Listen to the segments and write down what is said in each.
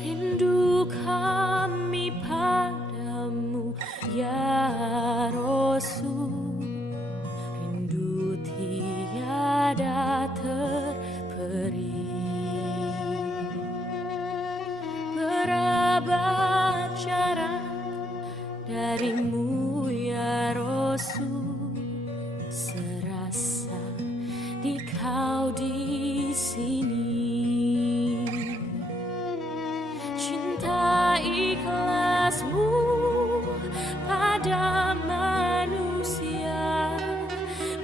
Rindu kami padamu ya Rasul, rindu tiada terperi. Berabad jarak darimu ya Rasul, serasa di kau di sini. Cinta ikhlasmu pada manusia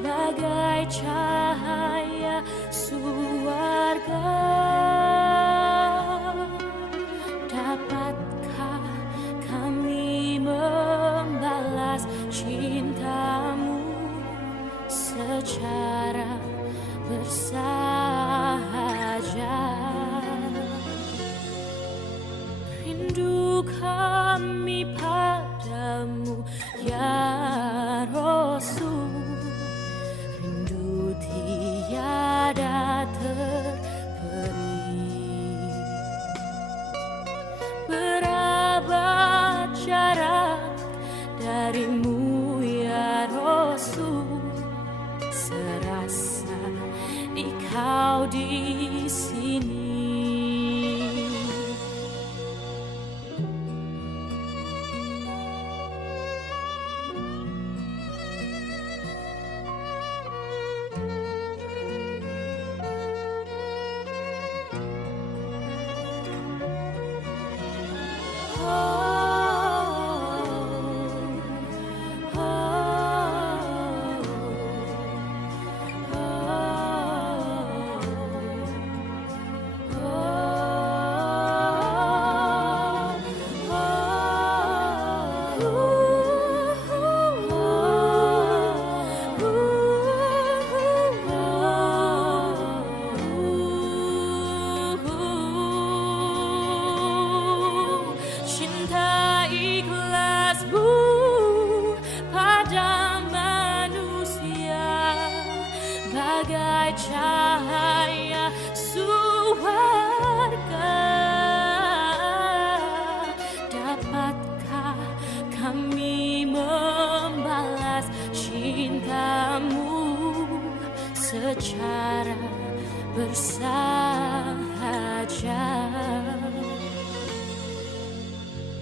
bagai cahaya surga. Dapatkah kami membalas cintamu secara bersahaja? Rindu kami padamu ya Rasul, rindu tiada terperi. Berabad jarak darimu ya Rasul, serasa di kau di sini. Cahaya surga. Dapatkah kami membalas cintamu secara bersahaja?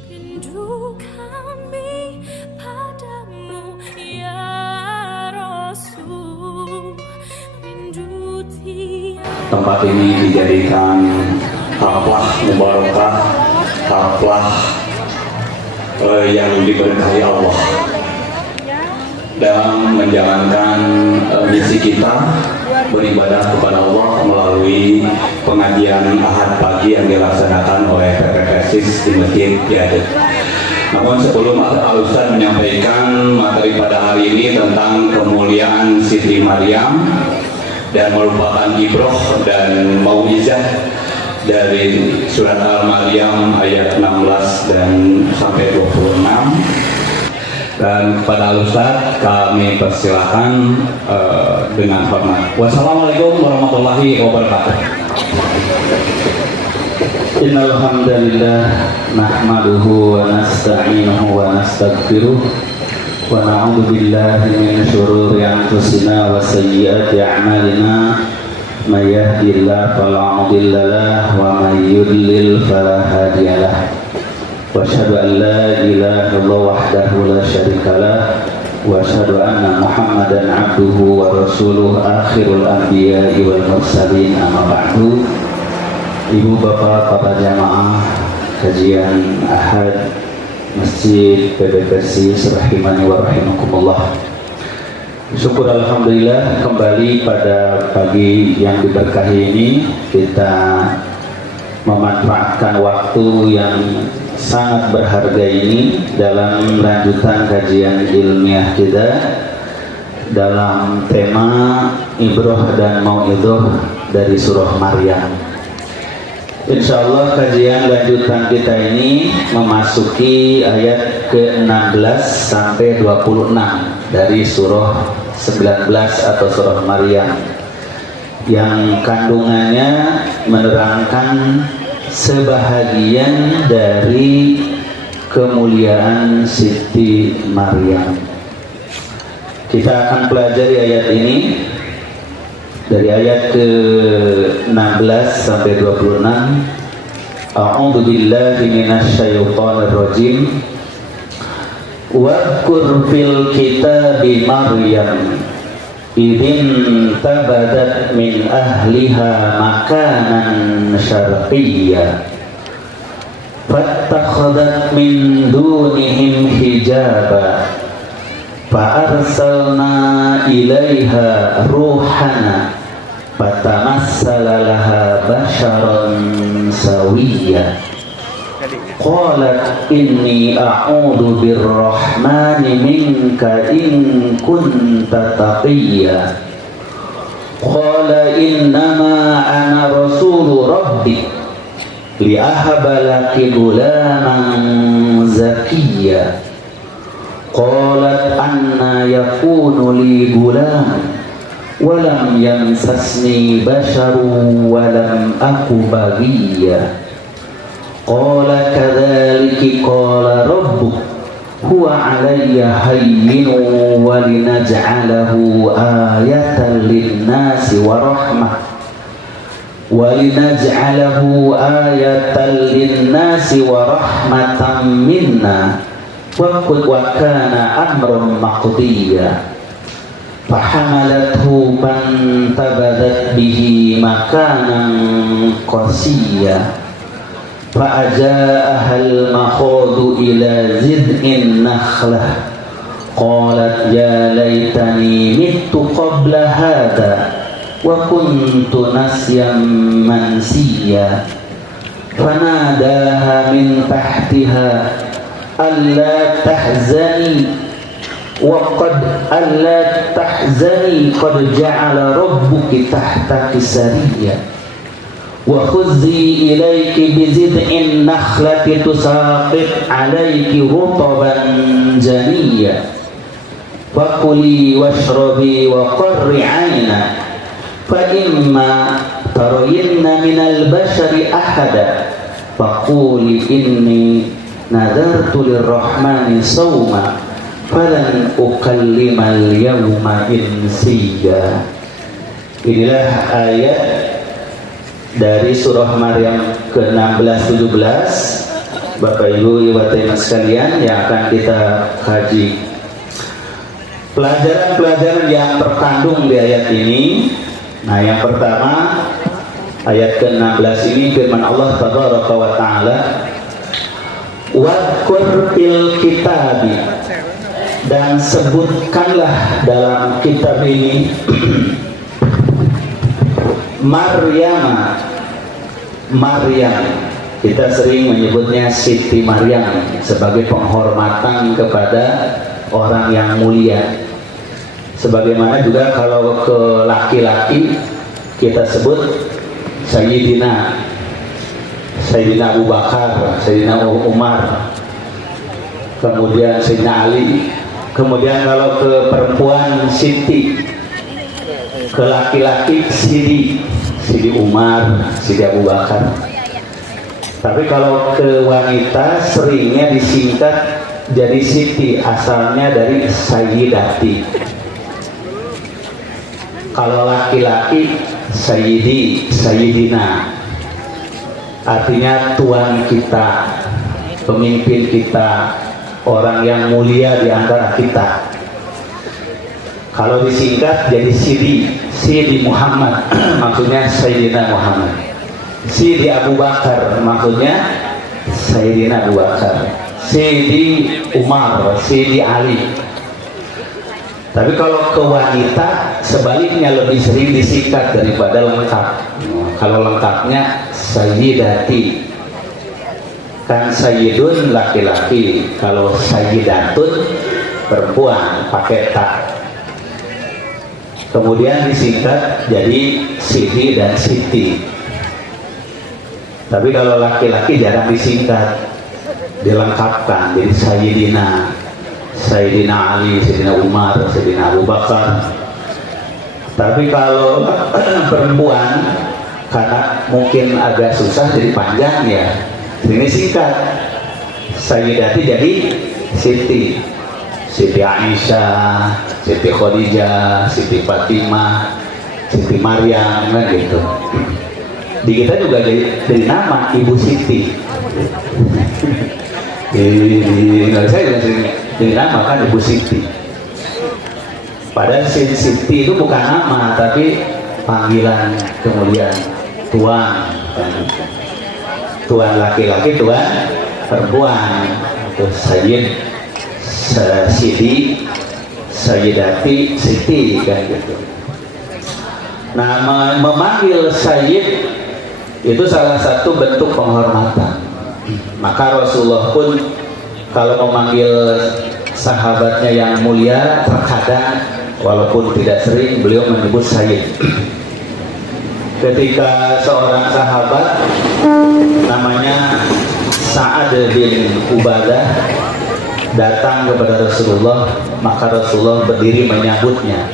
Rindu kami padamu ya Rasul, tempat ini dijadikan haflah mubarakah, haflah yang diberkahi Allah dalam menjalankan misi kita beribadah kepada Allah melalui pengajian Ahad pagi yang dilaksanakan oleh PPPSIS di Masjid Tiade. Namun sebelum Al-Ustaz menyampaikan materi pada hari ini tentang kemuliaan Siti Maryam dan merupakan ibroh dan mauizah dari surat Al-Maryam ayat 16 dan sampai 26. Dan kepada Al-Ustaz kami persilakan dengan hormat. Wassalamualaikum warahmatullahi wabarakatuh. Innal hamdalillah nahmaduhu wa nasta'inuhu wa nastaghfiruh wa na'udzu billahi min shururi anfusina wa sayyiati a'malina may yahdihillahu fala mudilla lahu wa may yudlil fala hadiya lahu wa asyhadu an la ilaha illallah wahdahu la syarika lahu wa asyhadu anna Muhammadan abduhu wa rasuluh akhirul anbiya'i wal mursalin amma ba'du. Ibu bapak para jamaah kajian Ahad Masjid PPPSIS rahimani wa rahimakumullah. Syukur alhamdulillah kembali pada pagi yang diberkahi ini kita memanfaatkan waktu yang sangat berharga ini dalam lanjutan kajian ilmiah kita dalam tema Ibroh dan Mau'idhoh dari surah Maryam. Insyaallah kajian lanjutan kita ini memasuki ayat ke-16 sampai 26 dari surah 19 atau surah Maryam yang kandungannya menerangkan sebahagian dari kemuliaan Siti Maryam. Kita akan pelajari ayat ini dari ayat ke-16 sampai 26. A'udzu billahi minasyaitonir rajim. Wadhkur fil kitabi Maryam idzin tabadat min ahliha makanan syarqiyya fattakhadat min dunihim hijaba fa'arsalna ilaiha ruhana fatamassala laha basharan sawiyya qalat inni a'udzu birrahmani minka in kunta taqiyya qala innama ana rasulu rabbi li'ahaba laki gulaman zakiyya qalat anna yakunu li gulam walam yamsasni basharun walam aku baghiyya qala kadzalika qala rabbuk huwa 'alayya hayyinun wa linaj'alahu ayatan lin-nasi wa rahmah minna wa kana amran maqdiyya fahamalathu fantabadat bihi makanan qasiyya فأجاءها المخاض إلى جذع النخلة قالت يا ليتني مت قبل هذا وكنت نسيا منسيا فناداها من تحتها ألا تحزني قد جعل ربك تحتك سريا وخذي إليك بجذع النخلة تساقط عليك رطبا جنيا فكلي واشربي وقري عينا فإما ترين من البشر أحدا فقولي إني نذرت للرحمن صوما فلن أكلم اليوم إنسيا. Inilah ayat dari surah Maryam ke-16-17 Bapak Ibu Ibu sekalian yang akan kita kaji. Pelajaran-pelajaran yang terkandung di ayat ini. Nah, yang pertama ayat ke-16 ini firman Allah Tabaraka wa Ta'ala, wadhkur fil kitabi, dan sebutkanlah dalam kitab ini Maryam. Kita sering menyebutnya Siti Maryam sebagai penghormatan kepada orang yang mulia. Sebagaimana juga kalau ke laki-laki kita sebut Sayyidina Abu Bakar, Sayyidina Umar, kemudian Sayyidina Ali. Kemudian kalau ke perempuan Siti, ke laki-laki Sidi Umar, Sidi Abu Bakar. Tapi kalau ke wanita seringnya disingkat jadi Siti, asalnya dari Sayyidati. Kalau laki-laki Sayyidina, artinya tuan kita, pemimpin kita, orang yang mulia di antara kita. Kalau disingkat jadi Sidi Muhammad, maksudnya Sayyidina Muhammad. Sidi Abu Bakar, maksudnya Sayyidina Abu Bakar. Sidi Umar, Sidi Ali. Tapi kalau ke wanita sebaliknya lebih sering disingkat daripada lengkap. Kalau lengkapnya Sayyidati, kan Sayyidun laki-laki, kalau Sayyidatun perempuan pakai ta. Kemudian disingkat jadi Sidi dan Siti. Tapi kalau laki-laki jarang disingkat, dilengkapkan jadi Sayyidina Ali, Sayyidina Umar, Sayyidina Abu Bakar. Tapi kalau perempuan, karena mungkin agak susah jadi panjang ya, ini singkat. Sayyidati jadi Siti, Siti Aisyah, Siti Khadijah, Siti Fatimah, Siti Maryam, kan gitu. Di kita juga jadi nama Ibu Siti. Di saya juga sering jadi nama kan Ibu Siti. Padahal Siti itu bukan nama, tapi panggilan kemuliaan, tuan. Tuan laki-laki, tuan perempuan. Itu Sayyid, Siti, Sayyidati, Siti, kan gitu. Nah, memanggil Sayyid itu salah satu bentuk penghormatan. Maka Rasulullah pun kalau memanggil sahabatnya yang mulia, terkadang walaupun tidak sering beliau menyebut Sayyid. Ketika seorang sahabat namanya Sa'ad bin Ubadah datang kepada Rasulullah, maka Rasulullah berdiri menyambutnya.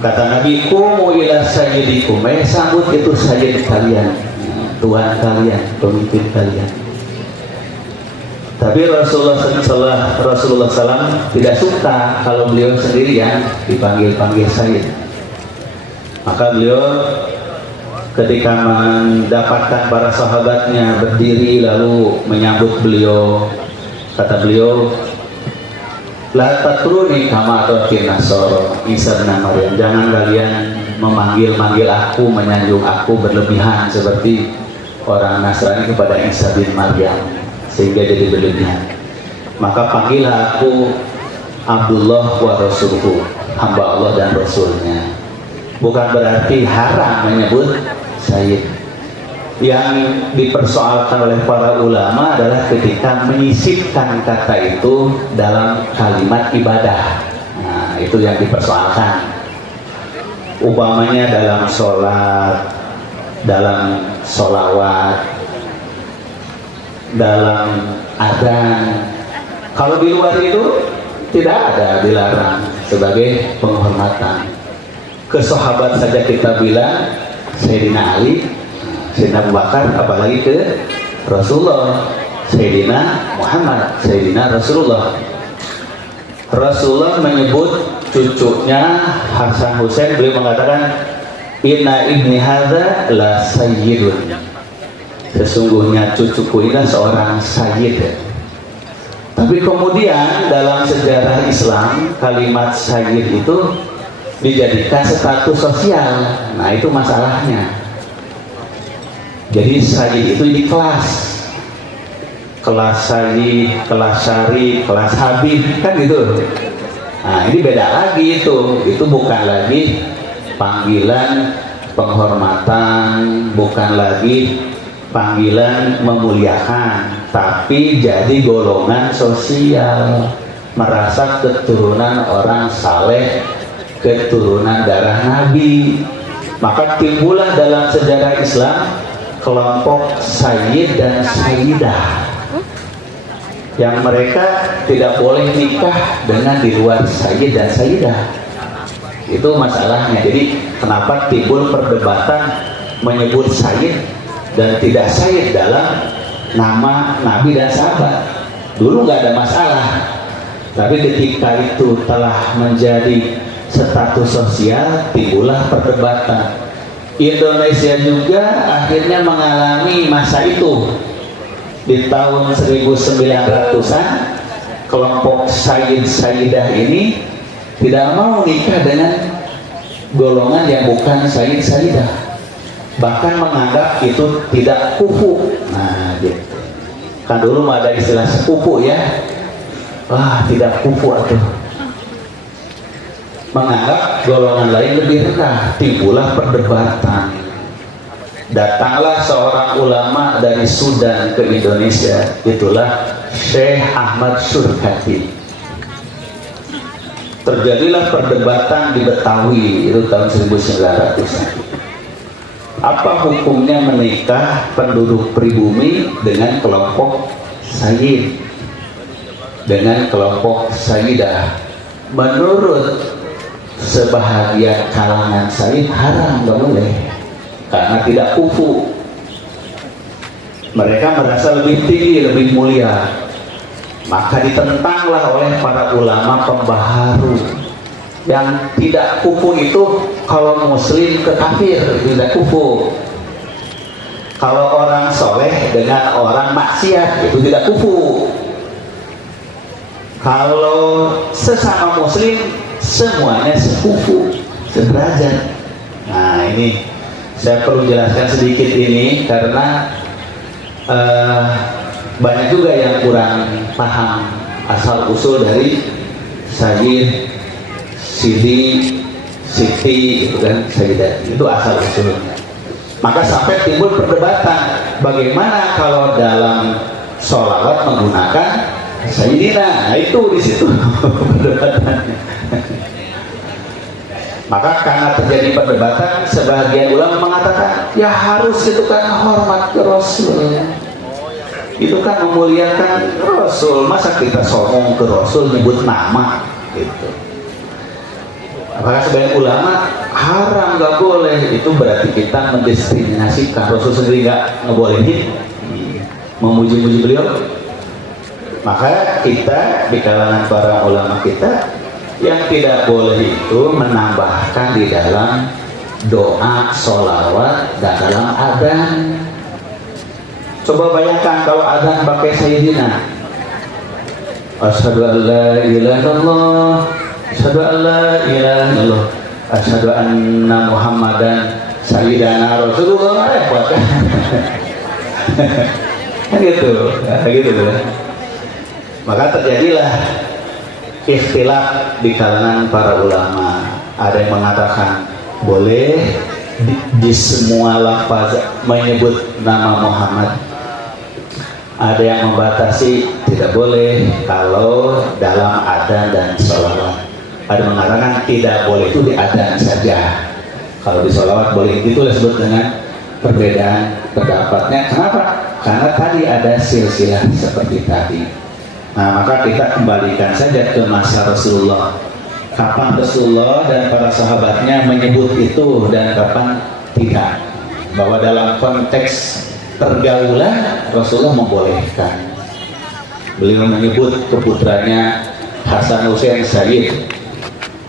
Kata Nabi, "Qumu ila sayyidikum," sambut itu sayyid kalian, tuan kalian, pemimpin kalian. Tapi Rasulullah SAW tidak suka kalau beliau sendirian dipanggil-panggil sayyid. Maka beliau ketika mendapatkan para sahabatnya berdiri lalu menyambut beliau, kata beliau, "La tatruni kama atratin Nasara Isa bin Maryam." Jangan kalian memanggil-manggil aku, menyanjung aku berlebihan seperti orang Nasrani kepada Isa bin Maryam, sehingga jadi berlebihan. Maka panggillah aku Abdullah wa Rasuluhu, hamba Allah dan Rasulnya. Bukan berarti haram menyebut Sayyid. Yang dipersoalkan oleh para ulama adalah ketika menyisipkan kata itu dalam kalimat ibadah. Nah, itu yang dipersoalkan. Umpamanya dalam sholat, dalam sholawat, dalam adzan. Kalau di luar itu tidak ada, dilarang sebagai penghormatan. Ke sahabat saja kita bilang Sayyidina Ali, Sayyidina Abu Bakar, apalagi ke Rasulullah, Sayyidina Muhammad, Sayyidina Rasulullah. Rasulullah menyebut cucunya Hasan Husain, beliau mengatakan, "Inna ibni hadza la sayyidun." Sesungguhnya cucuku ini seorang sayyid. Tapi kemudian dalam sejarah Islam kalimat sayyid itu dijadikan status sosial. Nah, itu masalahnya. Jadi sayyid itu di kelas sayyid, kelas syarif, kelas habib, kan gitu. Nah, ini beda lagi itu bukan lagi panggilan penghormatan, bukan lagi panggilan memuliakan, tapi jadi golongan sosial, merasa keturunan orang saleh, keturunan darah Nabi. Maka timbullah dalam sejarah Islam kelompok sayyid dan sayyidah, yang mereka tidak boleh nikah dengan di luar sayyid dan sayyidah. Itu masalahnya. Jadi kenapa timbul perdebatan menyebut sayyid dan tidak sayyid dalam nama Nabi dan sahabat? Dulu nggak ada masalah, tapi ketika itu telah menjadi status sosial, timbullah perdebatan. Indonesia juga akhirnya mengalami masa itu. Di tahun 1900-an kelompok sayyid sayyidah ini tidak mau nikah dengan golongan yang bukan sayyid sayyidah, bahkan menganggap itu tidak kufu. Nah, gitu. Kan dulu ada istilah sepupu ya, wah tidak kufu atau menganggap golongan lain lebih rendah. Timbullah perdebatan. Datanglah seorang ulama dari Sudan ke Indonesia, itulah Syekh Ahmad Surkati. Terjadilah perdebatan di Betawi itu tahun 1900. Apa hukumnya menikah penduduk pribumi dengan kelompok sayyid, dengan kelompok sayyidah? Menurut sebahagian kalangan sayyid haram, nggak boleh. karena tidak kufu. Mereka merasa lebih tinggi, lebih mulia. Maka ditentanglah oleh para ulama pembaharu. Yang tidak kufu itu kalau muslim ke kafir, tidak kufu. Kalau orang soleh dengan orang maksiat, itu tidak kufu. Kalau sesama muslim, semuanya sekufu, sederajat. Nah ini saya perlu jelaskan sedikit ini karena banyak juga yang kurang paham asal usul dari Sayyid, Sidi, Siti, gitu kan, Sayyidah, itu asal usulnya. Maka sampai timbul perdebatan bagaimana kalau dalam sholawat menggunakan Sayyidina. Nah itu di situ perdebatannya. Maka karena terjadi perdebatan, sebagian ulama mengatakan ya harus itu kan hormat ke Rasul, itu kan memuliakan Rasul. Masa kita sombong ke Rasul nyebut nama gitu. Maka sebagian ulama haram, nggak boleh. Itu berarti kita mendiskriminasikan Rasul sendiri, nggak ngebolehin memuji-muji beliau. Maka kita di kalangan para ulama kita yang tidak boleh itu menambahkan di dalam doa, sholawat, dan dalam adzan. Coba bayangkan kalau adzan pakai Sayyidina. Asyhadu an la ilaha illallah, asyhadu an la ilaha illallah, asyhadu anna Muhammadan sayyidana Rasulullah. Repot kan? Gitu ya. Maka terjadilah ikhtilaf di kalangan para ulama. Ada yang mengatakan boleh di semua lafaz menyebut nama Muhammad. Ada yang membatasi tidak boleh kalau dalam adzan dan sholawat. Ada yang mengatakan tidak boleh itu di adzan saja. Kalau di sholawat boleh. Itu disebut dengan perbedaan pendapatnya. Kenapa? Karena tadi ada silsilah seperti tadi. Nah, maka kita kembalikan saja ke masa Rasulullah. Kapan Rasulullah dan para sahabatnya menyebut itu dan kapan tidak. Bahwa dalam konteks pergaulan Rasulullah membolehkan. Beliau menyebut ke putranya Hasan Husain Sayyid,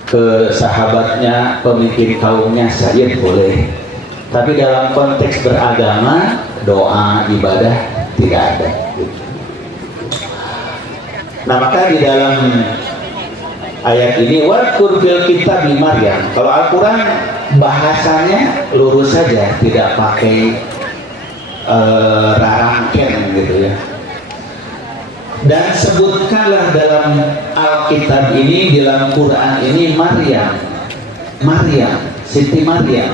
ke sahabatnya pemimpin kaumnya Sayyid, boleh. Tapi dalam konteks beragama, doa, ibadah tidak ada. Nah maka di dalam ayat ini wadkur fil kitab Maryam. Kalau Al-Quran bahasanya lurus saja, tidak pakai rarangken gitu ya. Dan sebutkanlah dalam Alkitab ini, dalam Quran ini Maryam, Siti Maryam.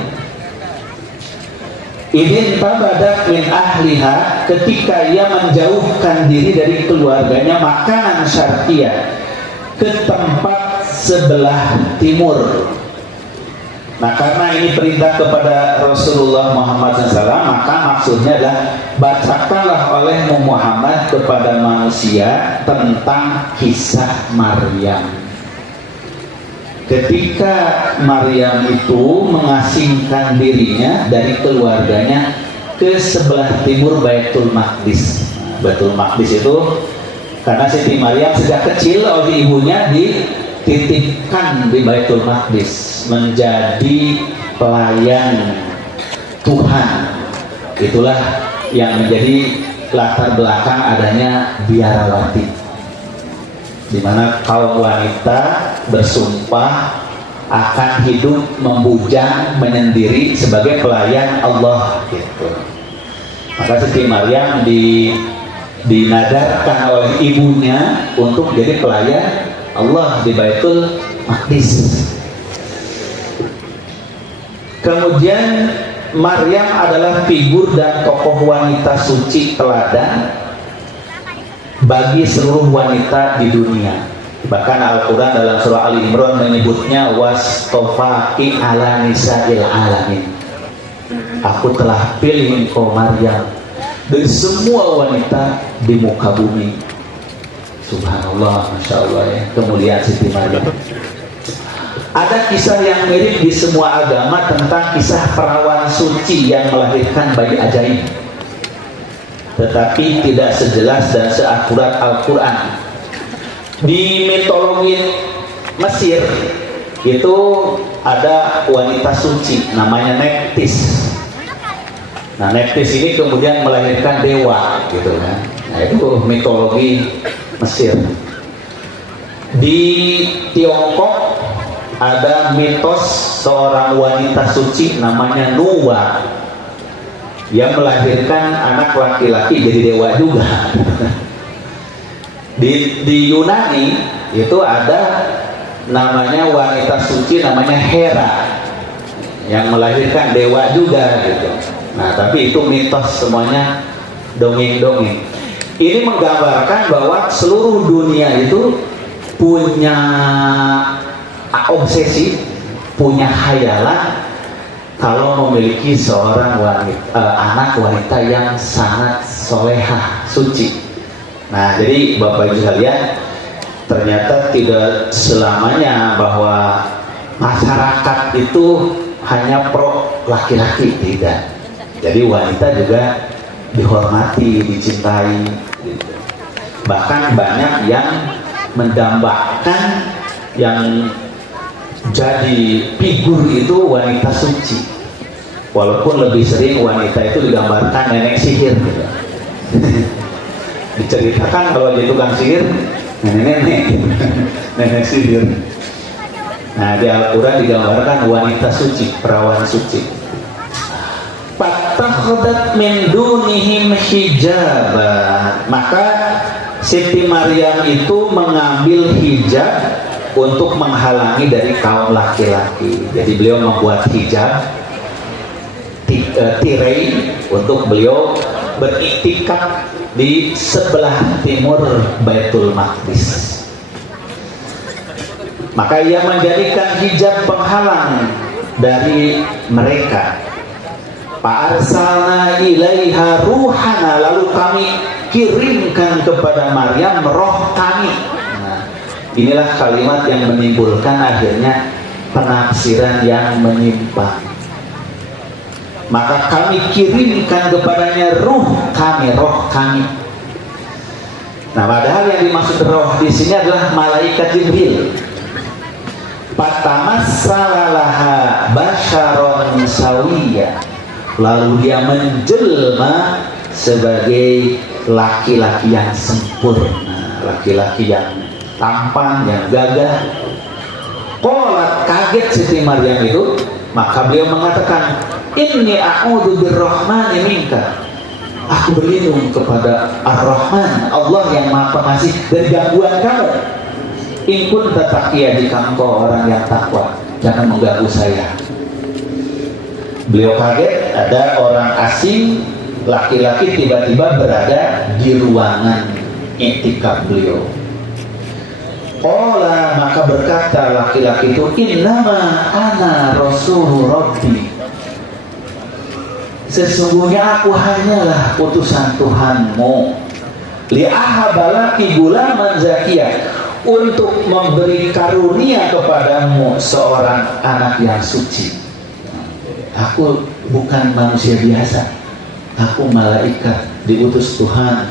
Ini tabadat min ahliha, ketika ia menjauhkan diri dari keluarganya, makanan syarqiyah, ke tempat sebelah timur. Nah karena ini perintah kepada Rasulullah Muhammad SAW, maka maksudnya adalah bacakanlah oleh Muhammad kepada manusia tentang kisah Maryam. Ketika Maryam itu mengasingkan dirinya dari keluarganya ke sebelah timur Baitul Maqdis. Baitul Maqdis itu karena Siti Maryam sejak kecil oleh ibunya dititipkan di Baitul Maqdis menjadi pelayan Tuhan. Itulah yang menjadi latar belakang adanya biarawati, di mana kaum wanita bersumpah akan hidup membujang menyendiri sebagai pelayan Allah gitu. Maka Siti Maryam dinadarkan oleh ibunya untuk jadi pelayan Allah di Baitul Maqdis. Kemudian Maryam adalah figur dan tokoh wanita suci teladan bagi seluruh wanita di dunia. Bahkan Al-Quran dalam surah Ali Imran menyebutnya wastofaki ala nisa'il alamin. Aku telah pilih engkau Maryam dari semua wanita di muka bumi. Subhanallah, Masya Allah ya, kemuliaan Siti Maryam. Ada kisah yang mirip di semua agama tentang kisah perawan suci yang melahirkan bayi ajaib, tetapi tidak sejelas dan seakurat Al-Quran. Di mitologi Mesir itu ada wanita suci namanya Nephthys. Nah, Nephthys ini kemudian melahirkan dewa, gitu kan. Nah, itu mitologi Mesir. Di Tiongkok ada mitos seorang wanita suci namanya Nuwa yang melahirkan anak laki-laki jadi dewa juga. Di Yunani itu ada namanya wanita suci namanya Hera yang melahirkan dewa juga gitu. Nah, tapi itu mitos, semuanya dongeng-dongeng. Ini menggambarkan bahwa seluruh dunia itu punya obsesi, punya khayalan kalau memiliki seorang anak wanita yang sangat solehah, suci. Nah, jadi Bapak Ibu sekalian, ternyata tidak selamanya bahwa masyarakat itu hanya pro laki-laki, tidak. Jadi wanita juga dihormati, dicintai, gitu. Bahkan banyak yang mendambakan yang jadi figur itu wanita suci, walaupun lebih sering wanita itu digambarkan nenek sihir gitu. Diceritakan kalau jadi tukang sihir nenek-nenek nenek sihir. Nah, di Al-Quran digambarkan wanita suci, perawan suci. Fatakhadat min dunihim hijaba, maka Siti Maryam itu mengambil hijab untuk menghalangi dari kaum laki-laki. Jadi beliau membuat hijab, tirai, untuk beliau beriktikaf di sebelah timur Baitul Maqdis. Maka ia menjadikan hijab penghalang dari mereka. Fa'arsalna ilaiha ruhana, lalu kami kirimkan kepada Maryam roh kami. Inilah kalimat yang menimbulkan akhirnya penafsiran yang menyimpang. Maka kami kirimkan kepadanya roh kami. Nah, padahal yang dimaksud roh di sini adalah malaikat Jibril. Fatamassalaha basyaron sawiyya, lalu dia menjelma sebagai laki-laki yang sempurna, laki-laki yang tampan, yang gagah. Qolat, kaget Siti Maryam itu, maka beliau mengatakan, inni a'udzu birrahmani minka, aku berlindung kepada Ar-Rahman, Allah yang Maha Pengasih, dari gangguan kamu. In kunta taqiya, jika engkau orang yang takwa, jangan mengganggu saya. Beliau kaget, ada orang asing laki-laki tiba-tiba berada di ruangan iktikaf beliau. Qala, maka berkata laki-laki itu, innama ana rasulur rabbi, sesungguhnya aku hanyalah utusan Tuhanmu, li'ahabalaki gulaman zakiyah, untuk memberi karunia kepadamu seorang anak yang suci. Aku bukan manusia biasa, aku malaikat diutus Tuhan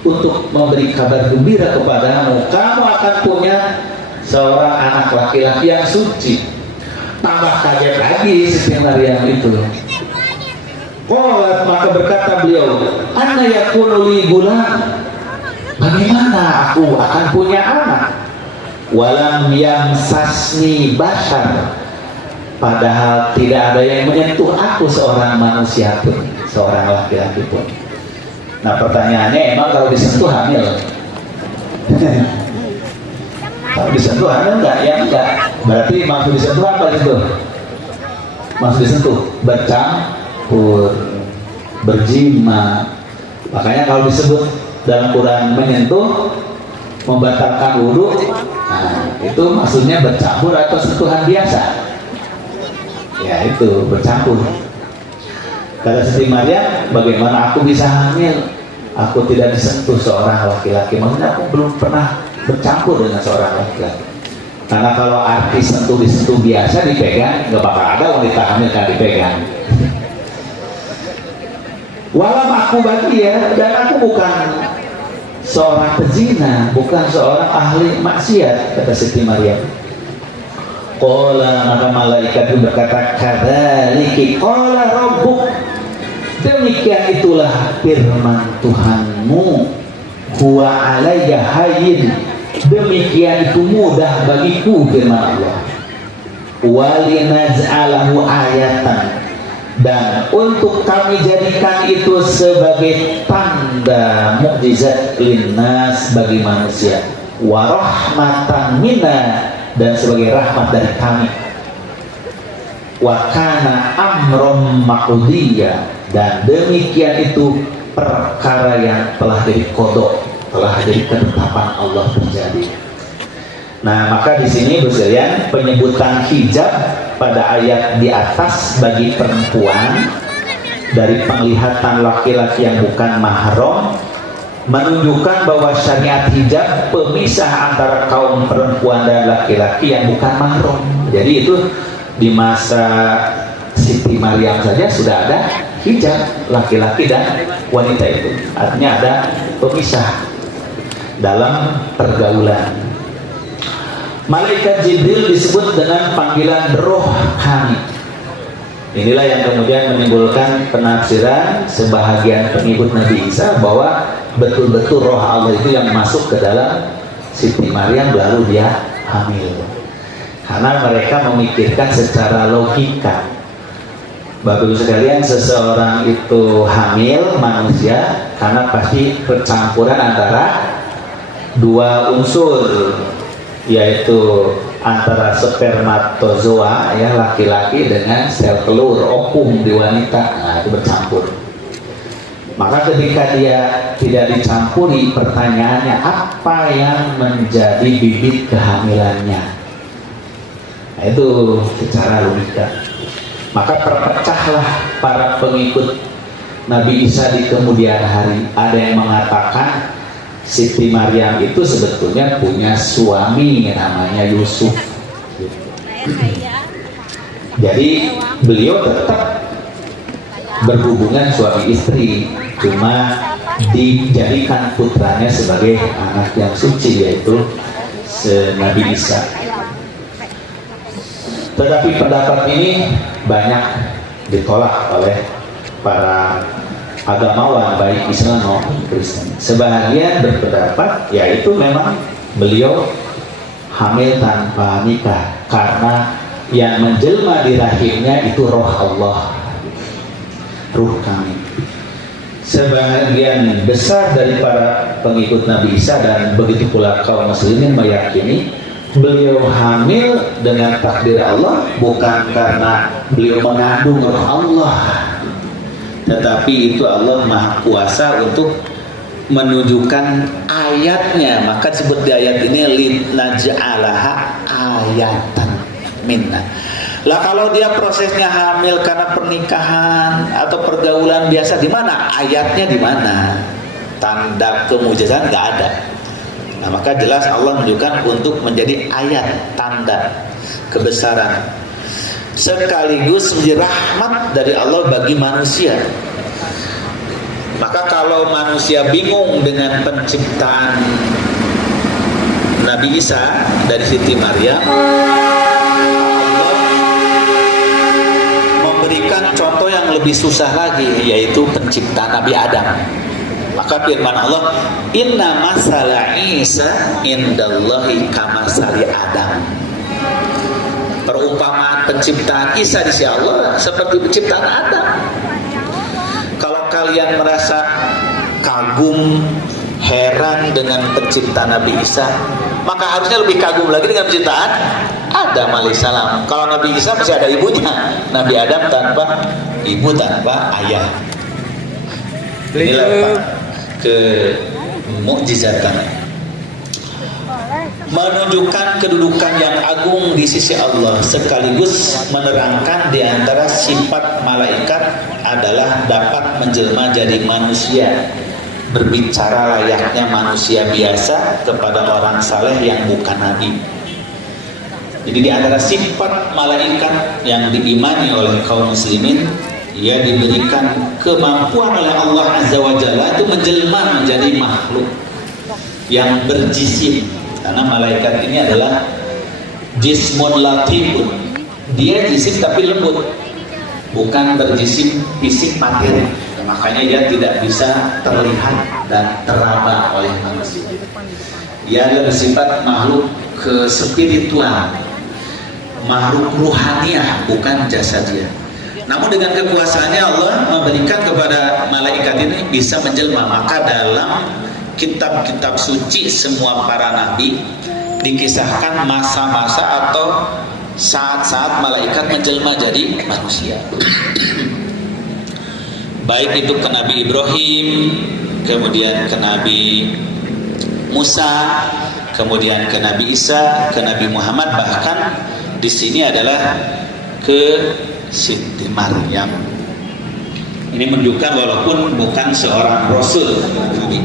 untuk memberi kabar gembira kepadamu, kamu akan punya seorang anak laki-laki yang suci. Tambah kaget lagi Siti Maryam itu. Qolat, maka berkata beliau, anna yakunu li gulam, bagaimana aku akan punya anak? Walam yamsasni bashar, padahal tidak ada yang menyentuh aku seorang manusia pun, seorang laki-laki pun. Nah, pertanyaannya, emang kalau disentuh hamil? Kalau disentuh hamil enggak? Ya enggak. Berarti maksud disentuh apa itu? Maksud disentuh bercampur, berjima. Makanya kalau disebut dalam Quran menyentuh, membatalkan wudu, nah itu maksudnya bercampur atau sentuhan biasa. Ya, itu bercampur. Kata Siti Maryam, bagaimana aku bisa hamil? Aku tidak disentuh seorang laki-laki. Maksudnya aku belum pernah bercampur dengan seorang laki-laki. Karena kalau artis sentuh biasa dipegang, nggak bakal ada wanita hamil kan dipegang. Walam aku bagi ya, dan aku bukan seorang pezina, bukan seorang ahli maksiat, kata Siti Maryam. Qala, maka malaikat itu berkata, kadzalika qala rabbuk, demikian itulah firman Tuhanmu, huwa alayya hayyin, demikian itu mudah bagiku, firman Allah. Walinaj'alahu ayatan, dan untuk kami jadikan itu sebagai tanda mukjizat linnas, bagi manusia, warahmatan minna, dan sebagai rahmat dari kami. Wa kana amron maqdiya, dan demikian itu perkara yang telah jadi qada, telah jadi ketetapan Allah terjadi. Nah, maka di sini sekalian penyebutan hijab pada ayat di atas bagi perempuan dari penglihatan laki-laki yang bukan mahram menunjukkan bahwa syariat hijab pemisah antara kaum perempuan dan laki-laki yang bukan mahram. Jadi itu di masa Siti Maryam saja sudah ada hijab laki-laki dan wanita, itu artinya ada pemisah dalam pergaulan. Malaikat Jibril disebut dengan panggilan roh kami. Inilah yang kemudian menimbulkan penafsiran sebahagian pengikut Nabi Isa bahwa betul-betul roh Allah itu yang masuk ke dalam Siti Maryam lalu dia hamil. Karena mereka memikirkan secara logika. Bapak Ibu sekalian, seseorang itu hamil manusia karena pasti percampuran antara dua unsur, yaitu antara spermatozoa ya laki-laki dengan sel telur ovum di wanita. Nah, itu bercampur. Maka ketika dia tidak dicampuri, pertanyaannya apa yang menjadi bibit kehamilannya? Nah, itu secara logika. Maka terpecahlah para pengikut Nabi Isa di kemudian hari. Ada yang mengatakan Siti Maryam itu sebetulnya punya suami namanya Yusuf. Jadi beliau tetap berhubungan suami istri, cuma dijadikan putranya sebagai anak yang suci, yaitu Nabi Isa. Tetapi pendapat ini banyak ditolak oleh para agamawan baik Islam maupun Kristen. Sebahagian berpendapat yaitu memang beliau hamil tanpa nikah karena yang menjelma di rahimnya itu roh Allah, ruh kami. Sebagian besar dari para pengikut Nabi Isa dan begitu pula kaum muslimin meyakini beliau hamil dengan takdir Allah, bukan karena beliau mengandung roh Allah, tetapi itu Allah Maha Kuasa untuk menunjukkan ayatnya. Maka disebut di ayat ini linaj'alaha ayatan minna. Lah kalau dia prosesnya hamil karena pernikahan atau pergaulan biasa, di mana ayatnya, di mana tanda kemujizatan? Nggak ada. Nah, maka jelas Allah menunjukkan untuk menjadi ayat, tanda kebesaran, sekaligus menjadi rahmat dari Allah bagi manusia. Maka kalau manusia bingung dengan penciptaan Nabi Isa dari Siti Maryam, Allah memberikan contoh yang lebih susah lagi, yaitu penciptaan Nabi Adam. Maka firman Allah, inna masala Isa indallahi kamasali Adam. Perumpamaan penciptaan Isa di sisi Allah seperti penciptaan Adam. Kalau kalian merasa kagum, heran dengan penciptaan Nabi Isa, maka harusnya lebih kagum lagi dengan penciptaan Adam alaihissalam. Kalau Nabi Isa masih ada ibunya, Nabi Adam tanpa ibu, tanpa ayah. Inilah kemukjizatan, menunjukkan kedudukan yang agung di sisi Allah, sekaligus menerangkan di antara sifat malaikat adalah dapat menjelma jadi manusia, berbicara layaknya manusia biasa kepada orang saleh yang bukan nabi. Jadi di antara sifat malaikat yang diimani oleh kaum muslimin, ia diberikan kemampuan oleh Allah Azza wa Jalla itu menjelma menjadi makhluk yang berjisim. Karena malaikat ini adalah jismun latifun, dia jisim tapi lembut, bukan berjisim fisik materi. Makanya dia tidak bisa terlihat dan teraba oleh manusia. Ia adalah bersifat makhluk spiritual, makhluk ruhaniah, bukan jasadiah. Namun dengan kekuasaannya Allah memberikan kepada malaikat ini bisa menjelma. Maka dalam kitab-kitab suci semua para nabi dikisahkan masa-masa atau saat-saat malaikat menjelma jadi manusia. Baik itu ke Nabi Ibrahim, kemudian ke Nabi Musa, kemudian ke Nabi Isa, ke Nabi Muhammad, bahkan di sini adalah ke Siti Maryam. Ini menunjukkan walaupun bukan seorang rasul Nabi.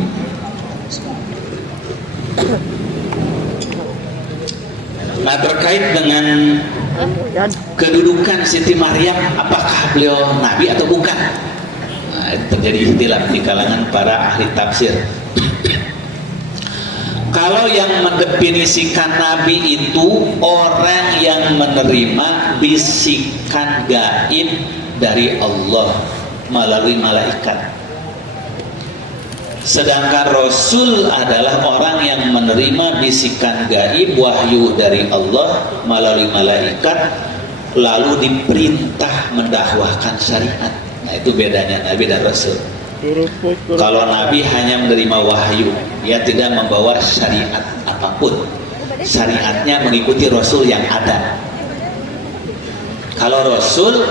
Nah, terkait dengan kedudukan Siti Maryam, apakah beliau nabi atau bukan? Nah, terjadi ikhtilaf di kalangan para ahli tafsir. Kalau yang mendefinisikan nabi itu orang yang menerima bisikan gaib dari Allah melalui malaikat. Sedangkan Rasul adalah orang yang menerima bisikan gaib wahyu dari Allah melalui malaikat, lalu diperintah mendakwahkan syariat. Nah, itu bedanya nabi dan Rasul. Kalau nabi hanya menerima wahyu, dia tidak membawa syariat apapun. Syariatnya mengikuti Rasul yang ada. Kalau Rasul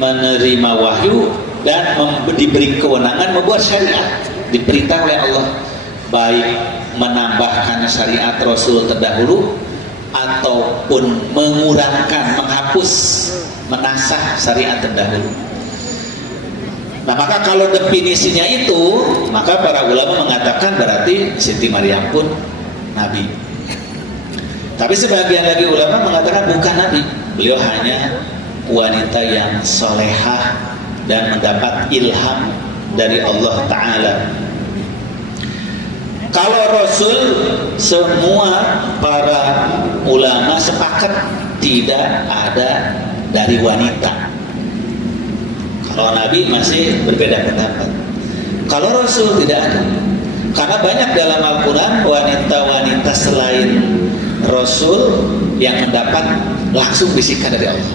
menerima wahyu dan diberi kewenangan membuat syariat, diperintah oleh Allah, baik menambahkan syariat Rasul terdahulu ataupun mengurangkan, menghapus, menasah syariat terdahulu. Nah, maka kalau definisinya itu, maka para ulama mengatakan berarti Siti Maryam pun nabi. Tapi sebagian lagi ulama mengatakan bukan nabi, beliau hanya wanita yang solehah dan mendapat ilham dari Allah Ta'ala. Kalau Rasul, semua para ulama sepakat tidak ada dari wanita. Kalau Nabi masih berbeda pendapat. Kalau Rasul tidak ada. Karena banyak dalam Al-Quran wanita-wanita selain Rasul yang mendapat langsung bisikan dari Allah.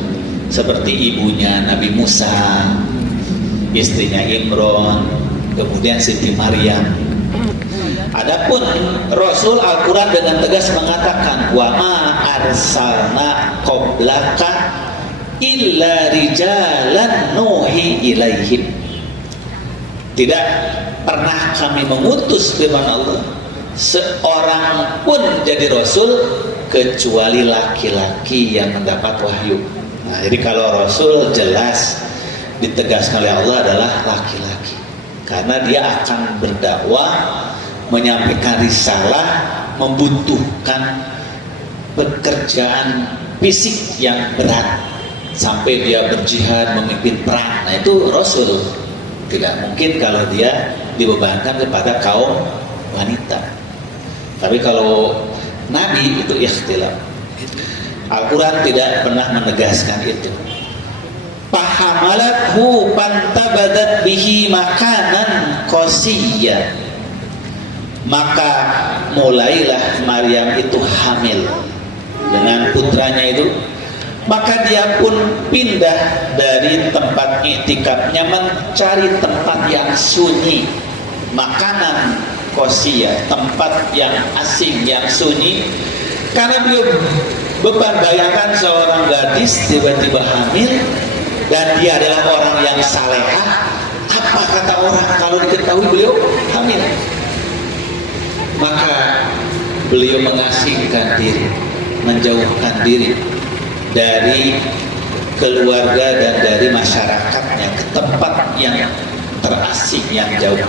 Seperti ibunya Nabi Musa, istrinya Imron, kemudian Siti Maryam. Adapun Rasul, Al-Quran dengan tegas mengatakan wa ma arsalna qablaka illa rijalan nuhi ilaihim. Tidak pernah kami mengutus firman Allah seorang pun jadi Rasul kecuali laki-laki yang mendapat wahyu. Nah, jadi kalau Rasul jelas ditegaskan oleh Allah adalah laki-laki, karena dia akan berdakwah, menyampaikan risalah, membutuhkan pekerjaan fisik yang berat sampai dia berjihad, memimpin perang. Nah, itu Rasul. Tidak mungkin kalau dia dibebankan kepada kaum wanita. Tapi kalau Nabi itu ikhtilaf. Al-Quran tidak pernah menegaskan itu. Fahamalathu fantabadat bihi makanan qasiyya. Maka mulailah Maryam itu hamil dengan putranya itu. Maka dia pun pindah dari tempat iktikafnya mencari tempat yang sunyi, makanan qasiyya, tempat yang asing, yang sunyi. Karena beliau beban, bayangkan seorang gadis tiba-tiba hamil dan dia adalah orang yang salehah. Apa kata orang kalau diketahui beliau hamil? Maka beliau mengasingkan diri, menjauhkan diri dari keluarga dan dari masyarakatnya ke tempat yang terasing, yang jauh.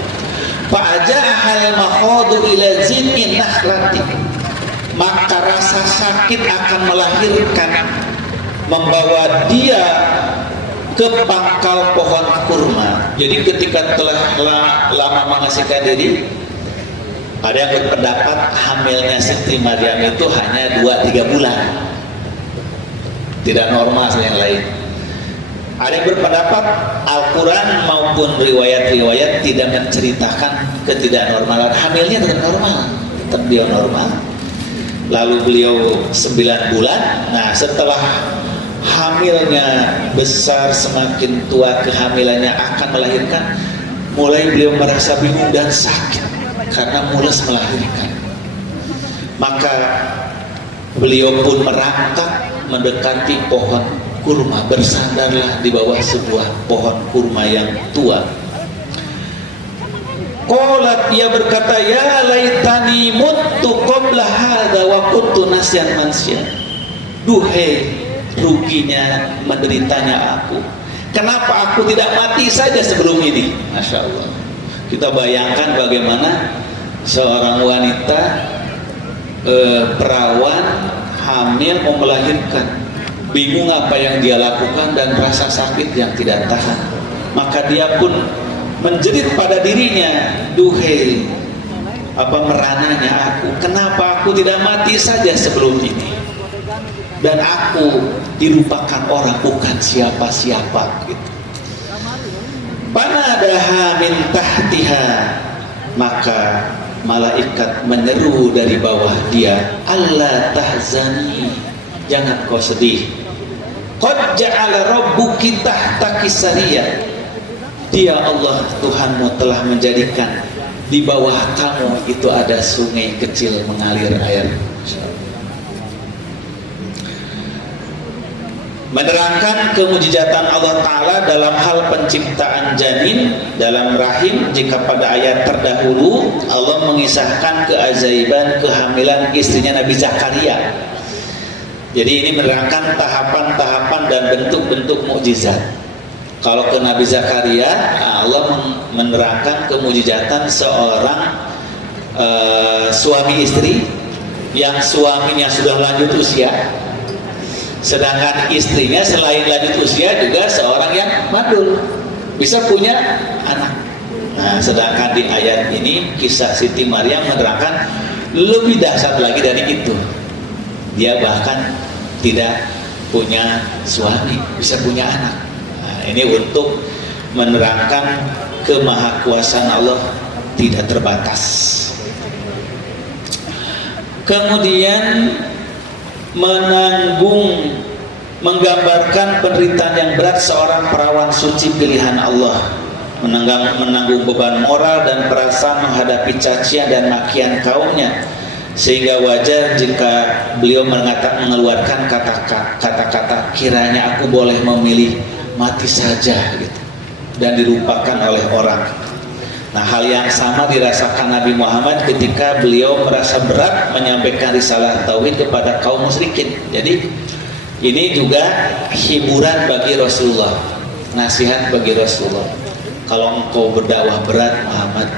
Fa'aja'ahal makhadu ila zin'in nakhlati. Maka rasa sakit akan melahirkan, membawa dia ke pangkal pohon kurma. Jadi ketika telah lama mengasihkan diri, ada yang berpendapat hamilnya Siti Maryam itu hanya 2-3 bulan, tidak normal seperti yang lain. Ada yang berpendapat Al-Quran maupun riwayat-riwayat tidak menceritakan ketidaknormalan, hamilnya tetap normal, tetap beliau normal. Lalu beliau 9 bulan. Nah, setelah hamilnya besar, semakin tua kehamilannya akan melahirkan, mulai beliau merasa bingung dan sakit karena mules melahirkan. Maka beliau pun merangkak mendekati pohon kurma, bersandarlah di bawah sebuah pohon kurma yang tua. Qalat, ia berkata, ya laitani muttu qabla hadza wa kuntu nasyan mansya. Duhai ruginya, menderitanya aku, kenapa aku tidak mati saja sebelum ini. Masya Allah. Kita bayangkan bagaimana seorang wanita perawan hamil mau melahirkan, bingung apa yang dia lakukan dan rasa sakit yang tidak tahan. Maka dia pun menjerit pada dirinya, duhai merananya aku, kenapa aku tidak mati saja sebelum ini, dan aku dilupakan orang, bukan siapa-siapa gitu. Panadaha min tahtiha, maka malaikat menyeru dari bawah dia, Allah tahzani, jangan kau sedih. Qad ja'ala rabbuki tahtaki sariyah, dia Allah Tuhanmu telah menjadikan di bawah kamu itu ada sungai kecil mengalir air. Menerangkan kemujizatan Allah Ta'ala dalam hal penciptaan janin dalam rahim. Jika pada ayat terdahulu Allah mengisahkan keajaiban kehamilan istrinya Nabi Zakaria, jadi ini menerangkan tahapan-tahapan dan bentuk-bentuk mukjizat. Kalau ke Nabi Zakaria, Allah menerangkan kemujizatan seorang suami istri yang suaminya sudah lanjut usia, sedangkan istrinya selain lanjut usia juga seorang yang mandul, bisa punya anak. Nah, sedangkan di ayat ini kisah Siti Maryam menerangkan lebih dahsyat lagi dari itu. Dia bahkan tidak punya suami, bisa punya anak. Nah, ini untuk menerangkan kemahakuasaan Allah tidak terbatas. Kemudian menggambarkan penderitaan yang berat seorang perawan suci pilihan Allah, menanggung beban moral dan perasaan menghadapi cacian dan makian kaumnya, sehingga wajar jika beliau mengeluarkan kata-kata kiranya aku boleh memilih mati saja gitu, dan dilupakan oleh orang. Nah, hal yang sama dirasakan Nabi Muhammad ketika beliau merasa berat menyampaikan risalah tauhid kepada kaum musyrikin. Jadi ini juga hiburan bagi Rasulullah, nasihat bagi Rasulullah. Kalau engkau berdakwah berat Muhammad,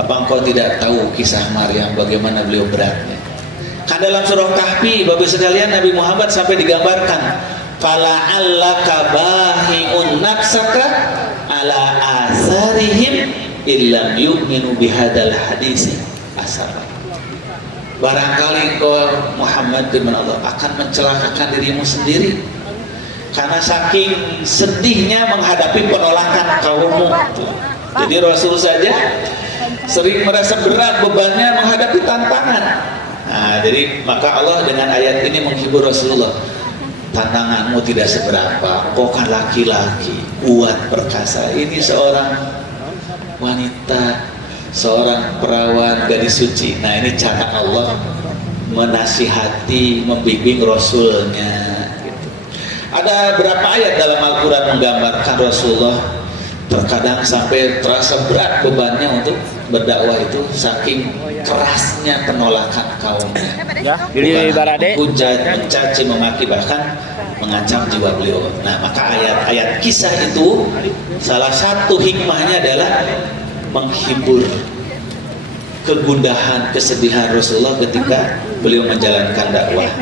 apa engkau tidak tahu kisah Maryam bagaimana beliau beratnya? Kan dalam surah Kahfi Bapak sekalian, Nabi Muhammad sampai digambarkan, fala'allaka bahi'un nafsaka ala asarihim illam yu'minu bihadal hadisi asara. Barangkali engkau Muhammad firman Allah akan mencelakakan dirimu sendiri karena saking sedihnya menghadapi penolakan kaummu. Jadi Rasul saja sering merasa berat bebannya menghadapi tantangan. Nah, jadi maka Allah dengan ayat ini menghibur Rasulullah, tantanganmu tidak seberapa, kau kan laki-laki, kuat, perkasa. Ini seorang wanita, seorang perawan, gadis suci. Nah, ini cara Allah menasihati, membimbing Rasulnya gitu. Ada berapa ayat dalam Al-Quran menggambarkan Rasulullah terkadang sampai terasa berat bebannya untuk berdakwah itu saking kerasnya penolakan kaumnya. Hujat, mencaci, memaki, bahkan mengancam jiwa beliau. Nah, maka ayat-ayat kisah itu salah satu hikmahnya adalah menghibur kegundahan, kesedihan Rasulullah ketika beliau menjalankan dakwah.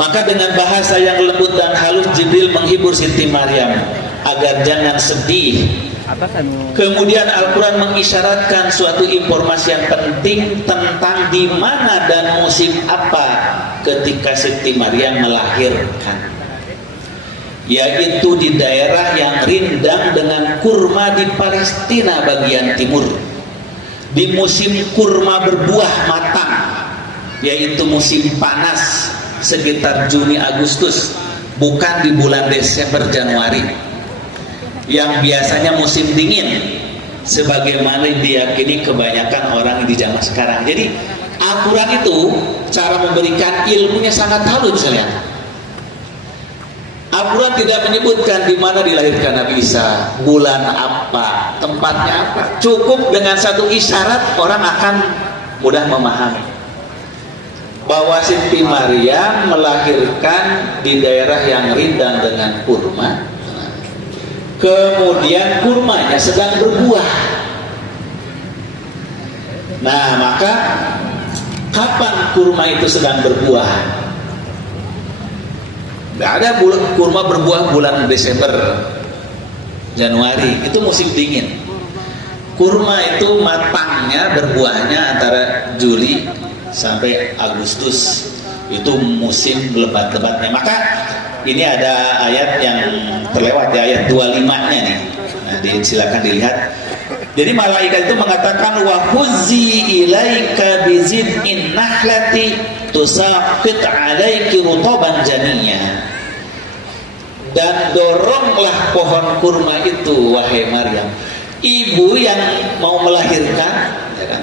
Maka dengan bahasa yang lembut dan halus Jibril menghibur Siti Maryam agar jangan sedih. Kemudian Al-Quran mengisyaratkan suatu informasi yang penting tentang di mana dan musim apa ketika Siti Maryam melahirkan, yaitu di daerah yang rindang dengan kurma di Palestina bagian timur, di musim kurma berbuah matang, yaitu musim panas sekitar Juni Agustus, bukan di bulan Desember Januari yang biasanya musim dingin sebagaimana diyakini kebanyakan orang di zaman sekarang. Jadi Al-Quran itu cara memberikan ilmunya sangat halus sekalian. Al-Quran tidak menyebutkan di mana dilahirkan Nabi Isa, bulan apa, tempatnya apa. Cukup dengan satu isyarat orang akan mudah memahami bahwa Siti Maryam melahirkan di daerah yang rindang dengan kurma. Kemudian kurmanya sedang berbuah. Nah, maka kapan kurma itu sedang berbuah? Tidak ada kurma berbuah bulan Desember, Januari, itu musim dingin. Kurma itu matangnya, berbuahnya antara Juli sampai Agustus, itu musim lebat-lebatnya. Maka ini ada ayat yang terlewat ya, ayat 25-nya nih. Nah, silakan dilihat. Jadi malaikat itu mengatakan wa huzzi ilaika bizid'in nahlati tusaqit 'alaiki rutaban janiyya. Dan doronglah pohon kurma itu wahai Maryam. Ibu yang mau melahirkan, ya kan?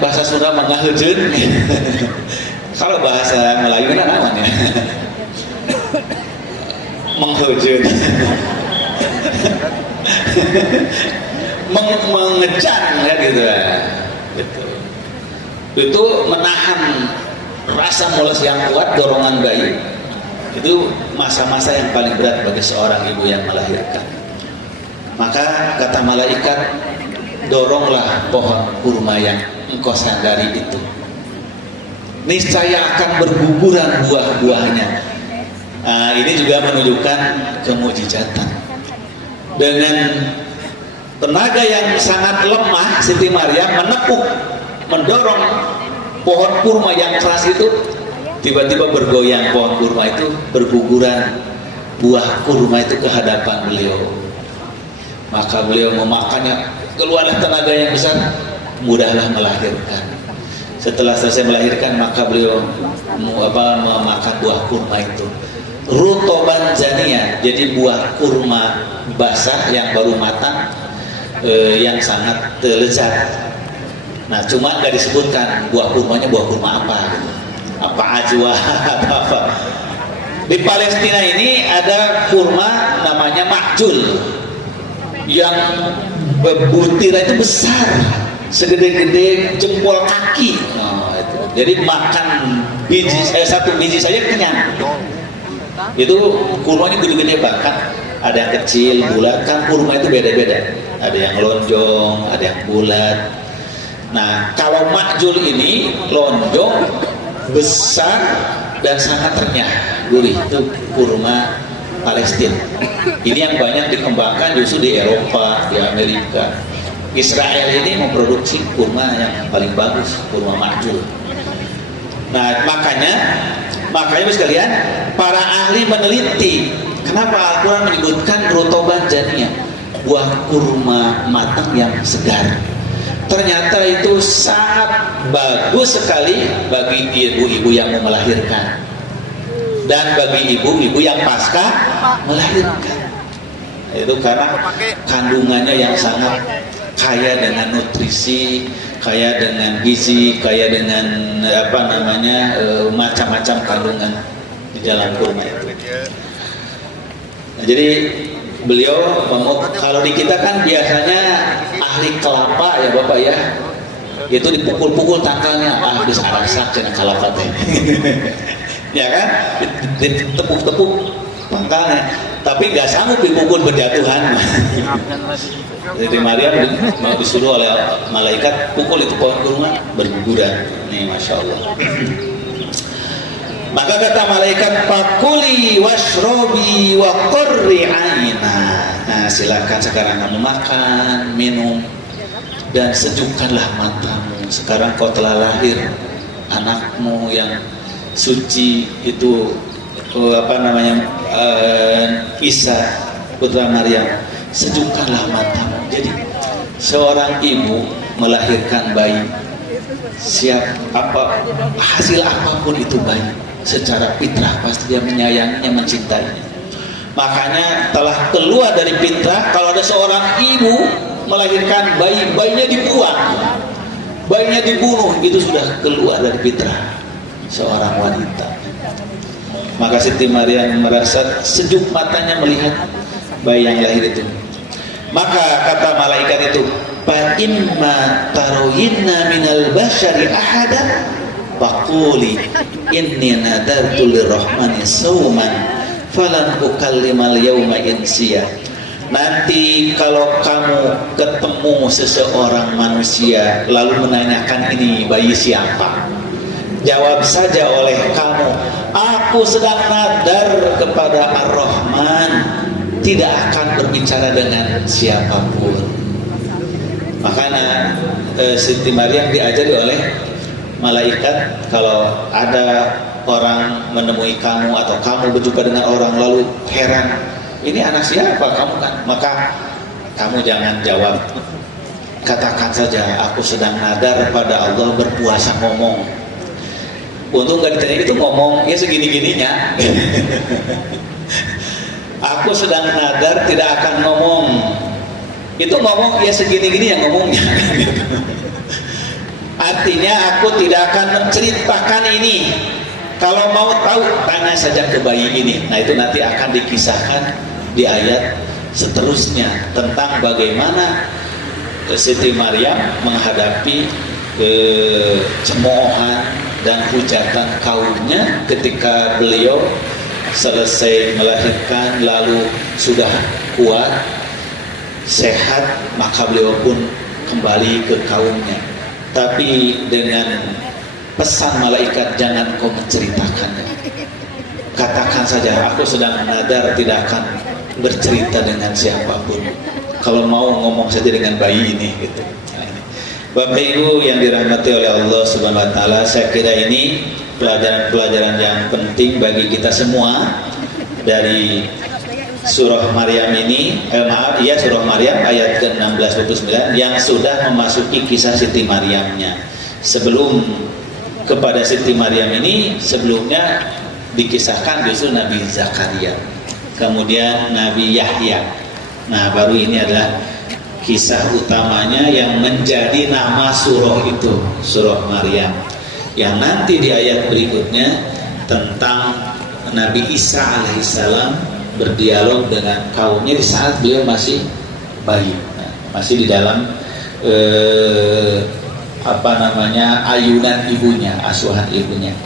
Bahasa Sunda mengahejeun. Kalau bahasa Melayu kan namanya menghejeun. Mengejang ya gitu. Itu menahan rasa mules yang kuat, dorongan bayi. Itu masa-masa yang paling berat bagi seorang ibu yang melahirkan. Maka kata malaikat, doronglah pohon kurma yang engkau sandari itu, niscaya akan berguguran buah-buahnya. Nah, ini juga menunjukkan kemujizatan. Dengan tenaga yang sangat lemah, Siti Maryam menepuk, mendorong pohon kurma yang keras itu, tiba-tiba bergoyang pohon kurma itu, berguguran buah kurma itu ke hadapan beliau. Maka beliau memakannya, keluarlah tenaga yang besar, mudahlah melahirkan. Setelah selesai melahirkan, maka beliau memakan buah kurma itu, rutoban janiyya, jadi buah kurma basah yang baru matang, yang sangat lezat. Nah, cuma nggak disebutkan buah kurmanya buah kurma apa, gitu. Apa ajwa atau apa. Di Palestina ini ada kurma namanya makjul, yang butirnya itu besar, segede-gede jempol kaki. Nah, itu. Jadi makan satu biji saja kenyang. Itu kurmanya gede-gede, bahkan ada yang kecil, bulat. Kan kurma itu beda-beda, ada yang lonjong, ada yang bulat. Nah, kalau makjul ini lonjong, besar dan sangat renyah, gurih. Itu kurma Palestina. Ini yang banyak dikembangkan justru di Eropa, di Amerika. Israel ini memproduksi kurma yang paling bagus, kurma makjul. Nah, makanya sekalian, para ahli meneliti kenapa Al-Quran menyebutkan rutoban janiyya, buah kurma matang yang segar. Ternyata itu sangat bagus sekali bagi ibu-ibu yang mau melahirkan dan bagi ibu-ibu yang pasca melahirkan. Itu karena kandungannya yang sangat kaya dengan nutrisi, kaya dengan gizi, kaya dengan macam-macam kandungan di dalam kurma itu. Nah, jadi beliau kalau di kita kan biasanya ahli kelapa ya Bapak ya, itu dipukul-pukul tangkalnya, bisa rasak dengan kelapa teh. Ya kan, ditepuk-tepuk Makanya, tapi nggak sanggup dipukul berjatuhan. Jadi Maryam mau disuruh oleh malaikat pukul itu pohon kurma berguguran. Nih, masya Allah. Maka kata malaikat, fakuli washrobi wa qurri aina. Nah, silakan sekarang kamu makan, minum, dan sejukkanlah matamu. Sekarang kau telah lahir, anakmu yang suci itu Isa putra Maryam. Sejukkanlah matamu. Jadi seorang ibu melahirkan bayi, siap hasil apapun itu bayi, secara fitrah pasti dia menyayanginya, mencintainya. Makanya telah keluar dari fitrah kalau ada seorang ibu melahirkan bayi, bayinya dibuang, bayinya dibunuh, itu sudah keluar dari fitrah seorang wanita. Maka Siti Maryam merasa sejuk matanya melihat bayi yang lahir itu. Maka kata malaikat itu, fa imma tarawinna minal bashari ahada faquli inni nadartu lirrahmani sawman falan ukallimal yawma insiya. Nanti kalau kamu ketemu seseorang manusia lalu menanyakan ini bayi siapa, jawab saja oleh kamu, aku sedang nadar kepada Ar-Rahman, tidak akan berbicara dengan siapapun. Makanya Siti Maryam diajari oleh malaikat, kalau ada orang menemui kamu atau kamu berjumpa dengan orang lalu heran, ini anak siapa kamu kan, maka kamu jangan jawab, katakan saja aku sedang nadar pada Allah berpuasa ngomong. Untung gak ditanya itu ngomong ya segini-gininya. Aku sedang nadar tidak akan ngomong. Itu ngomong ya segini-gini yang ngomongnya. Artinya aku tidak akan menceritakan ini. Kalau mau tahu tanya saja ke bayi ini. Nah itu nanti akan dikisahkan di ayat seterusnya tentang bagaimana Siti Maryam menghadapi cemoohan dan hujatan kaumnya ketika beliau selesai melahirkan lalu sudah kuat sehat, maka beliau pun kembali ke kaumnya, tapi dengan pesan malaikat, jangan kau menceritakannya, katakan saja aku sedang nadar tidak akan bercerita dengan siapapun, kalau mau ngomong saja dengan bayi ini gitu. Bapak Ibu yang dirahmati oleh Allah Subhanahu wa taala, saya kira ini pelajaran-pelajaran yang penting bagi kita semua dari surah Maryam ini, surah Maryam ayat ke-16-29 yang sudah memasuki kisah Siti Maryamnya. Sebelum kepada Siti Maryam ini, sebelumnya dikisahkan justru Nabi Zakaria, kemudian Nabi Yahya. Nah, baru ini adalah kisah utamanya yang menjadi nama surah itu, surah Maryam, yang nanti di ayat berikutnya tentang Nabi Isa alaihissalam berdialog dengan kaumnya di saat beliau masih bayi, masih di dalam ayunan ibunya, asuhan ibunya.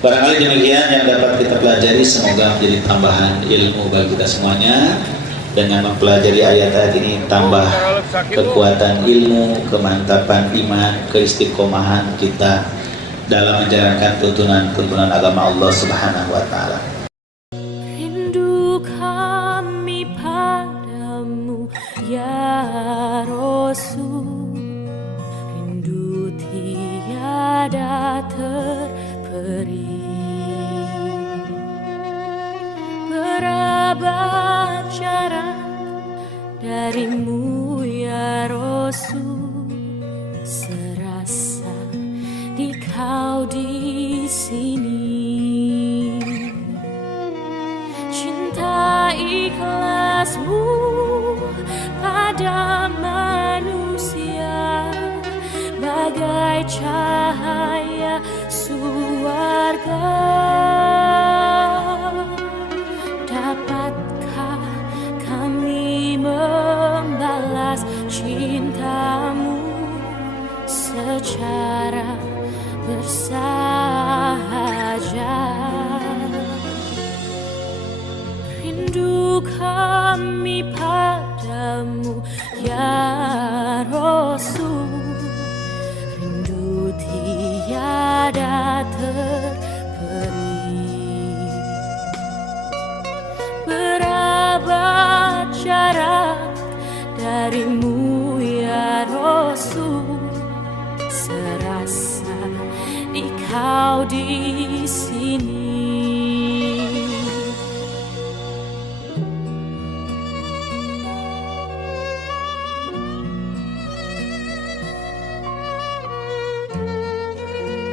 Barangkali demikian yang dapat kita pelajari, semoga menjadi tambahan ilmu bagi kita semuanya. Dengan mempelajari ayat-ayat ini tambah kekuatan ilmu, kemantapan iman, keistiqomahan kita dalam menjalankan tuntunan agama Allah Subhanahu wa taala. Rindu kami padamu ya Rasul, rindu tiada terperi, berabad jarak darimu ya Rasul, serasa di kau di sini, cinta ikhlasmu pada manusia bagai cahaya surga. Dapatkah kami membalas cintamu secara bersahaja? kami padamu ya Rasul, rindu tiada terperi. Berabad jarak darimu ya Rasul, serasa kau di sini.